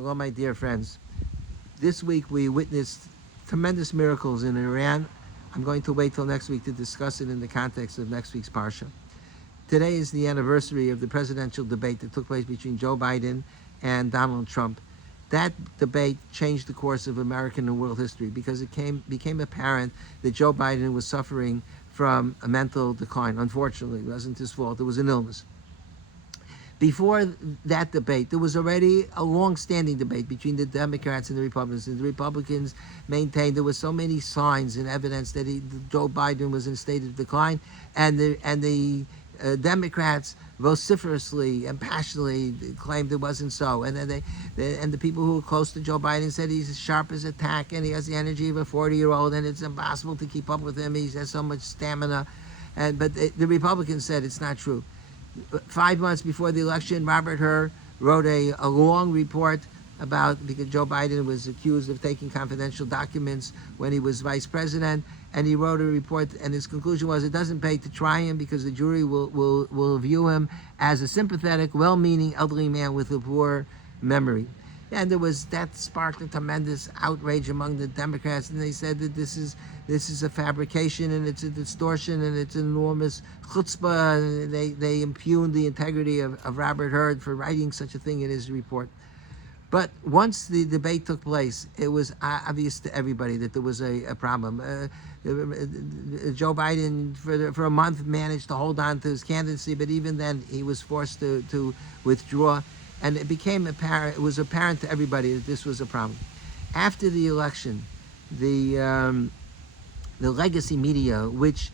Hello, my dear friends. This week we witnessed tremendous miracles in Iran. I'm going to wait till next week to discuss it in the context of next week's Parsha. Today is the anniversary of the presidential debate that took place between Joe Biden and Donald Trump. That debate changed the course of American and world history because it became apparent that Joe Biden was suffering from a mental decline. Unfortunately, it wasn't his fault. It was an illness. Before that debate, there was already a long-standing debate between the Democrats and the Republicans. And the Republicans maintained there were so many signs and evidence that Joe Biden was in a state of decline, and the Democrats vociferously and passionately claimed it wasn't so. And then the people who were close to Joe Biden said he's as sharp as a tack and he has the energy of a 40-year-old, and it's impossible to keep up with him. He has so much stamina. But the Republicans said it's not true. 5 months before the election, Robert Hur wrote a long report because Joe Biden was accused of taking confidential documents when he was vice president, and he wrote a report, and his conclusion was it doesn't pay to try him because the jury will view him as a sympathetic, well-meaning elderly man with a poor memory. And that sparked a tremendous outrage among the Democrats, and they said that this is a fabrication and it's a distortion and it's an enormous chutzpah. And they impugned the integrity of Robert Hur for writing such a thing in his report. But once the debate took place, it was obvious to everybody that there was a problem. Joe Biden, for a month, managed to hold on to his candidacy, but even then, he was forced to withdraw. And it became apparent. It was apparent to everybody that this was a problem. After the election, the legacy media, which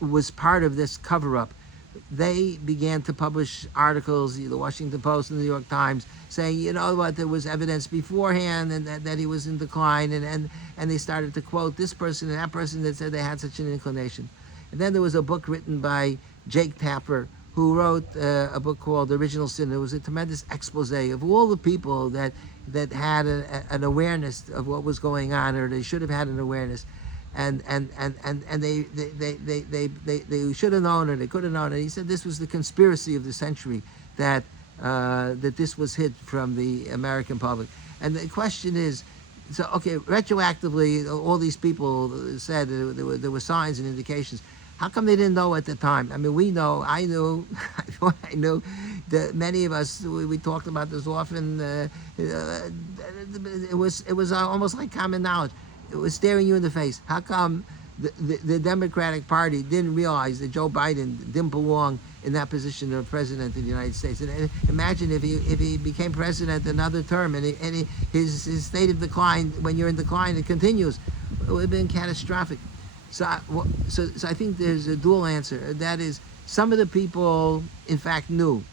was part of this cover-up, they began to publish articles, the Washington Post and the New York Times, saying, you know what, there was evidence beforehand and that he was in decline, and they started to quote this person and that person that said they had such an inclination. And then there was a book written by Jake Tapper, who wrote a book called Original Sin. It was a tremendous expose of all the people that had an awareness of what was going on, or they should have had an awareness, and they should have known, or they could have known. And he said this was the conspiracy of the century, that this was hid from the American public. And the question is, so okay, retroactively, all these people said there were signs and indications. How come they didn't know at the time? I mean, we know, I knew, I knew that many of us, we talked about this often, it was almost like common knowledge. It was staring you in the face. How come the Democratic Party didn't realize that Joe Biden didn't belong in that position of president of the United States? And imagine if he became president another term, and his state of decline, when you're in decline, it continues. It would have been catastrophic. So I think there's a dual answer. That is, some of the people, in fact, knew.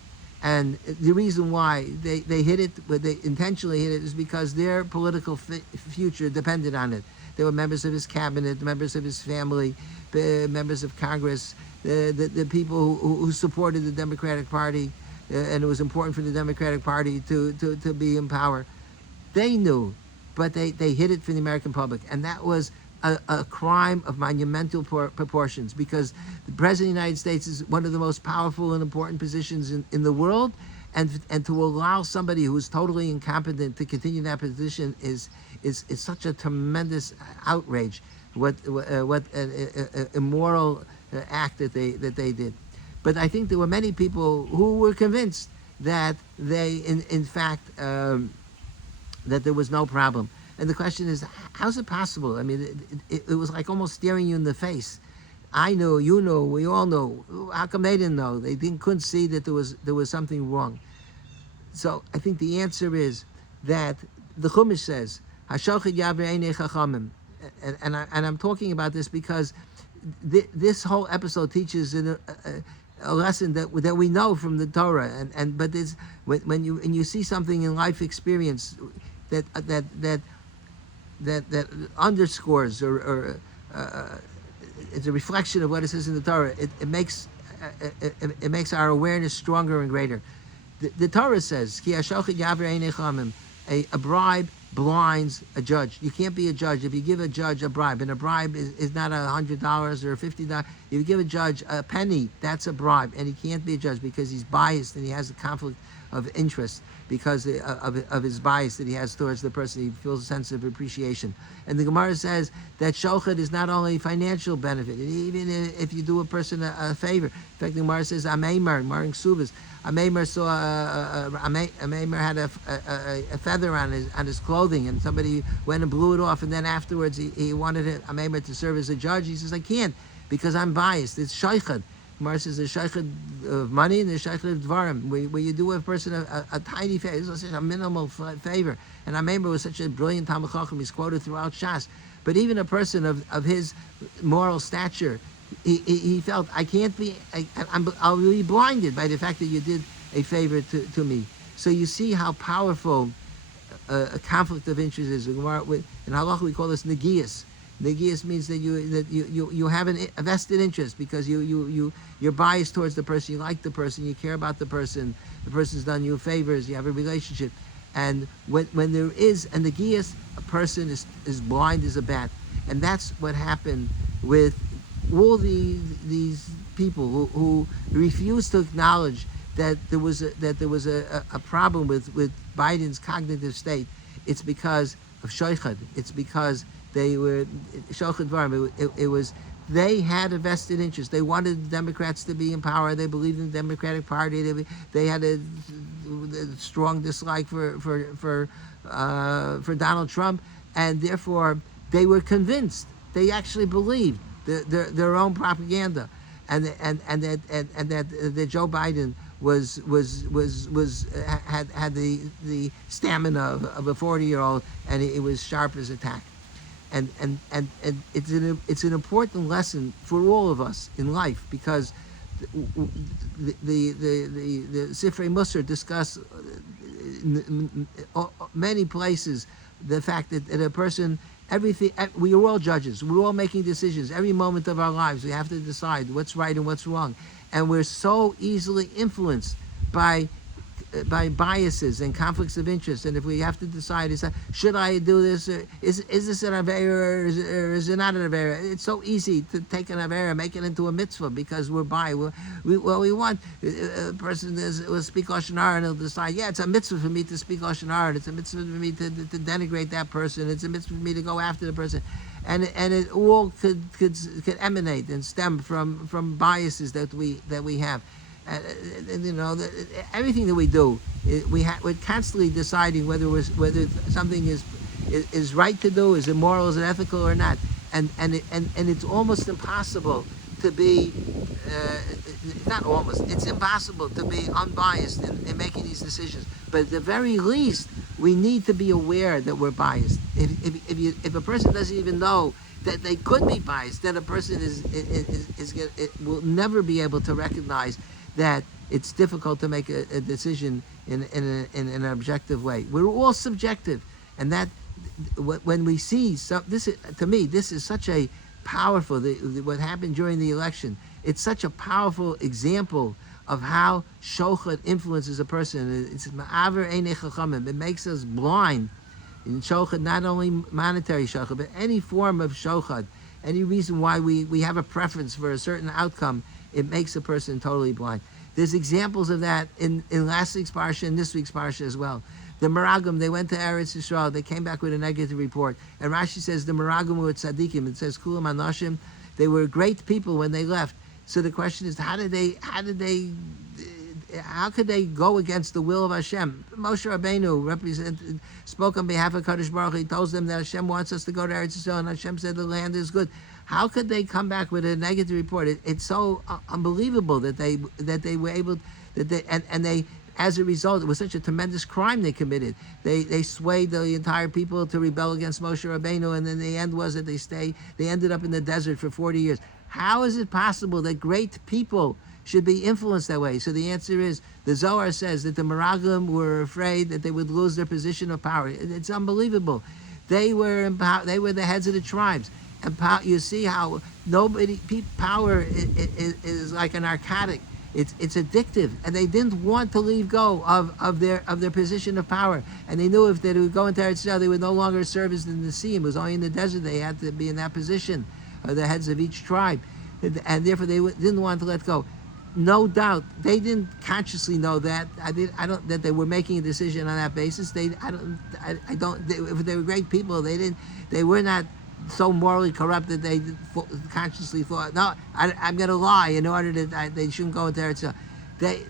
And the reason why they hid it, they intentionally hid it, is because their political future depended on it. They were members of his cabinet, members of his family, members of Congress, the people who supported the Democratic Party, and it was important for the Democratic Party to be in power. They knew, but they hid it from the American public. And that was a crime of monumental proportions, because the President of the United States is one of the most powerful and important positions in the world, and to allow somebody who is totally incompetent to continue that position is such a tremendous outrage. What immoral act that they did. But I think there were many people who were convinced that they, in fact, that there was no problem. And the question is, how's it possible? I mean, it was like almost staring you in the face. I knew, you knew, we all knew. How come they didn't know? They couldn't see that there was something wrong. So I think the answer is that the Chumash says, "Hashochet yaver einei chachamim," and I'm talking about this because this whole episode teaches a lesson that we know from the Torah, but there's, when you see something in life experience that underscores or it's a reflection of what it says in the Torah. It makes our awareness stronger and greater. The Torah says, "Ki hashochet yaver einei chachamim," a bribe blinds a judge. You can't be a judge if you give a judge a bribe, and a bribe is not $100 or $50. If you give a judge a penny, that's a bribe, and he can't be a judge because he's biased and he has a conflict of interest because of his bias that he has towards the person. He feels a sense of appreciation. And the Gemara says that shochet is not only financial benefit, even if you do a person a favor. In fact, the Gemara says, Ameimer, Maring Subas, Ameimer saw Ameimer had a feather on his clothing, and somebody went and blew it off, and then afterwards he wanted Ameimer to serve as a judge. He says, I can't, because I'm biased. It's shaychad. Gemara says there's shaychad of money and there's shaychad of dvarim, where you do a person a tiny favor. This was such a minimal favor. And Ameimer was such a brilliant Talmid Chacham. He's quoted throughout Shas. But even a person of his moral stature, he felt, I can't be, I'll be blinded by the fact that you did a favor to me. So you see how powerful a conflict of interest is. In Halacha we call this negias. Negias means that you have a vested interest because you're biased towards the person, you like the person, you care about the person's done you favors, you have a relationship. And when there is a negias, a person is blind as a bat. And that's what happened with all these people who refused to acknowledge that there was a problem with Biden's cognitive state. It's because of shaychad. It's because they were shaychad dvarim. It was they had a vested interest. They wanted the Democrats to be in power. They believed in the Democratic Party. They had a strong dislike for Donald Trump, and therefore they were convinced. They actually believed their own propaganda, and that Joe Biden had the stamina of a 40-year-old, and it was sharp as a tack. And it's an important lesson for all of us in life, because the Sifrei Musar discuss many places the fact that a person, everything, we are all judges. We're all making decisions. Every moment of our lives, we have to decide what's right and what's wrong, and we're so easily influenced by biases and conflicts of interest. And if we have to decide, should I do this? Or is this an avera or is it not an avera? It's so easy to take an avera, make it into a mitzvah, because we're biased. We want a person will speak Lashon Hara and he'll decide, yeah, it's a mitzvah for me to speak Lashon Hara, and it's a mitzvah for me to denigrate that person. It's a mitzvah for me to go after the person. And it all could emanate and stem from biases that we have. And everything that we do, we're constantly deciding whether something is right to do, is it moral, is it ethical or not, and it's almost impossible to be it's impossible to be unbiased in making these decisions. But at the very least, we need to be aware that we're biased. If a person doesn't even know that they could be biased, then a person will never be able to recognize that it's difficult to make a decision in an objective way. We're all subjective, and that when we see this, to me, this is such a powerful. What happened during the election, it's such a powerful example of how shochet influences a person. It's ma'aver einei chachamim. It makes us blind. In shochet, not only monetary shochet, but any form of shochet, any reason why we have a preference for a certain outcome, it makes a person totally blind. There's examples of that in last week's parsha and this week's parsha as well. The Meragim, they went to Eretz Yisrael, they came back with a negative report. And Rashi says the Meragim were tzaddikim. It says Kulam Anashim. They were great people when they left. So the question is, how could they go against the will of Hashem? Moshe Rabbeinu spoke on behalf of Kadosh Baruch Hu. He told them that Hashem wants us to go to Eretz Yisrael, and Hashem said the land is good. How could they come back with a negative report? It's so unbelievable that they were able and they, as a result, it was such a tremendous crime they committed. They swayed the entire people to rebel against Moshe Rabbeinu, and then the end was that they ended up in the desert for 40 years. How is it possible that great people should be influenced that way? So the answer is, the Zohar says that the Meraglim were afraid that they would lose their position of power. It's unbelievable. They were the heads of the tribes. And you see how power is like a narcotic. It's addictive, and they didn't want to leave go of their position of power. And they knew if they would go into Eretz Yisrael, they would no longer serve as in the sea. It was only in the desert they had to be in that position, the heads of each tribe, and therefore they didn't want to let go. no doubt they didn't consciously know that. I don't that they were making a decision on that basis. I don't. If they were great people, they were not so morally corrupt that they consciously thought, no, I'm going to lie in order that they shouldn't go into Eretz Yisrael.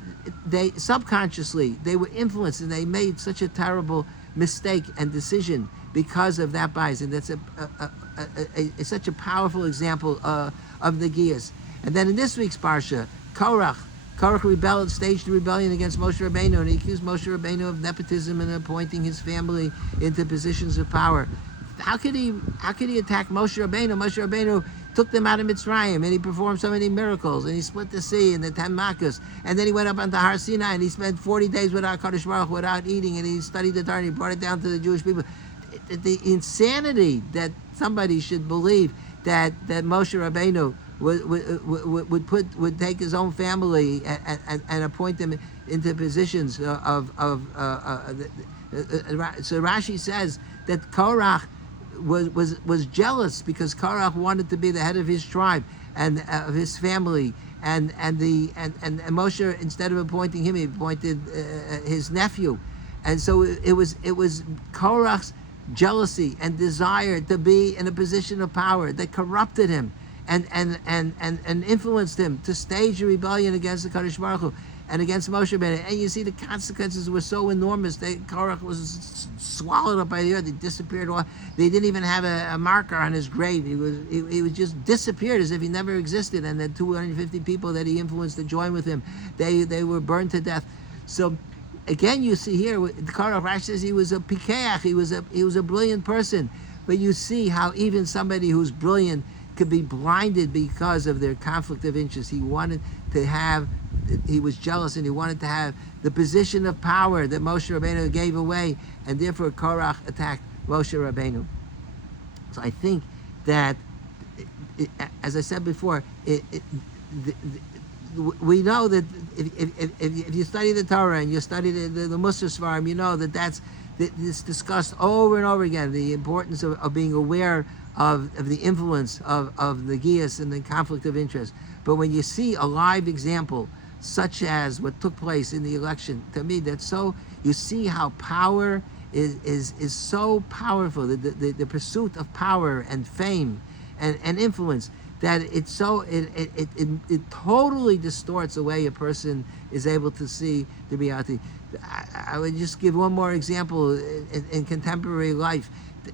They subconsciously they were influenced, and they made such a terrible mistake and decision because of that bias, and that's such a powerful example of the Giyas. And then in this week's parsha, Korach staged a rebellion against Moshe Rabbeinu, and he accused Moshe Rabbeinu of nepotism and appointing his family into positions of power. How could he attack Moshe Rabbeinu? Moshe Rabbeinu took them out of Mitzrayim, and he performed so many miracles, and he split the sea and the 10 Makkos, and then he went up onto Har Sinai, and he spent 40 days without Kadosh Baruch Hu, without eating, and he studied the Torah, and he brought it down to the Jewish people. The insanity that somebody should believe that Moshe Rabbeinu would take his own family and appoint them into positions of so Rashi says that Korach was jealous because Korach wanted to be the head of his tribe and of his family, and Moshe, instead of appointing him, he appointed his nephew, and so it was Korach's jealousy and desire to be in a position of power that corrupted him and influenced him to stage a rebellion against the Kadosh Baruch Hu and against Moshe Rabbeinu. And you see the consequences were so enormous that Korach was swallowed up by the earth. He disappeared. They didn't even have a marker on his grave. He was just disappeared as if he never existed. And the 250 people that he influenced to join with him, they were burned to death. So again, you see here, Korach, Rashi says he was a pikeach. He was a brilliant person. But you see how even somebody who's brilliant could be blinded because of their conflict of interest. He was jealous, and he wanted to have the position of power that Moshe Rabbeinu gave away, and therefore Korach attacked Moshe Rabbeinu. So I think that, as I said before, we know that if you study the Torah and you study the Musar Svarim, you know that it's discussed over and over again, the importance of being aware of the influence of the Giyas and the conflict of interest. But when you see a live example, such as what took place in the election, to me, you see how power is so powerful, the pursuit of power and fame and influence, that it totally distorts the way a person is able to see the reality. I would just give one more example in contemporary life.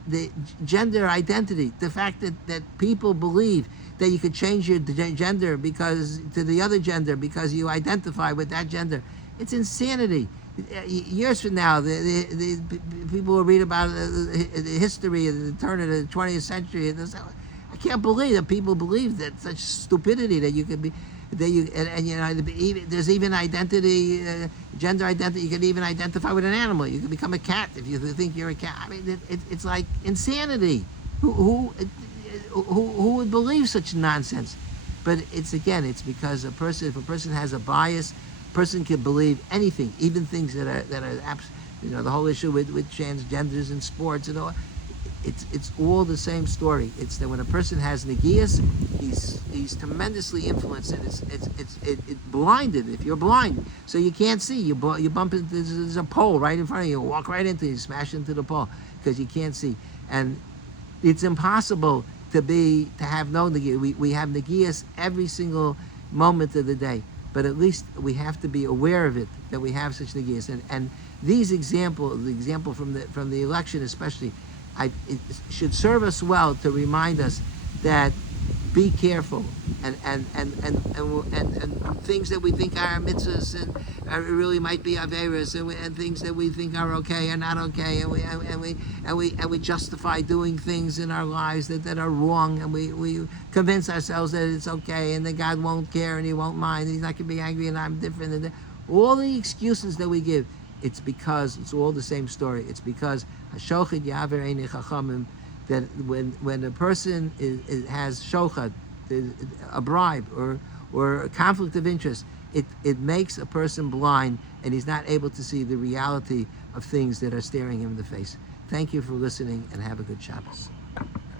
The gender identity, the fact that people believe that you could change your gender to the other gender because you identify with that gender. It's insanity. Years from now, the people will read about the history of the turn of the 20th century, and I can't believe that people believe that such stupidity that you could be. There's even identity, gender identity. You can even identify with an animal. You can become a cat if you think you're a cat. I mean, it's like insanity. Who would believe such nonsense? But it's because if a person has a bias, a person can believe anything, even things that are the whole issue with transgenders in sports and all. It's all the same story. It's that when a person has negiyas, he's tremendously influenced, and it's blinded. If you're blind, so you can't see, you bump into there's a pole right in front of you, walk right into it, you smash into the pole because you can't see, and it's impossible to have no negiyas. We have negiyas every single moment of the day, but at least we have to be aware of it, that we have such negiyas, and these the example from the election especially. It should serve us well to remind us that be careful and things that we think are mitzvahs and really might be averas, and things that we think are okay are not okay, and we justify doing things in our lives that are wrong, and we convince ourselves that it's okay and that God won't care and He won't mind and He's not going to be angry and I'm different, and all the excuses that we give. It's because it's all the same story. It's because Hashochid Yaver Einei Chachamim, that when a person has shochad, a bribe or a conflict of interest, it makes a person blind, and he's not able to see the reality of things that are staring him in the face. Thank you for listening, and have a good Shabbos.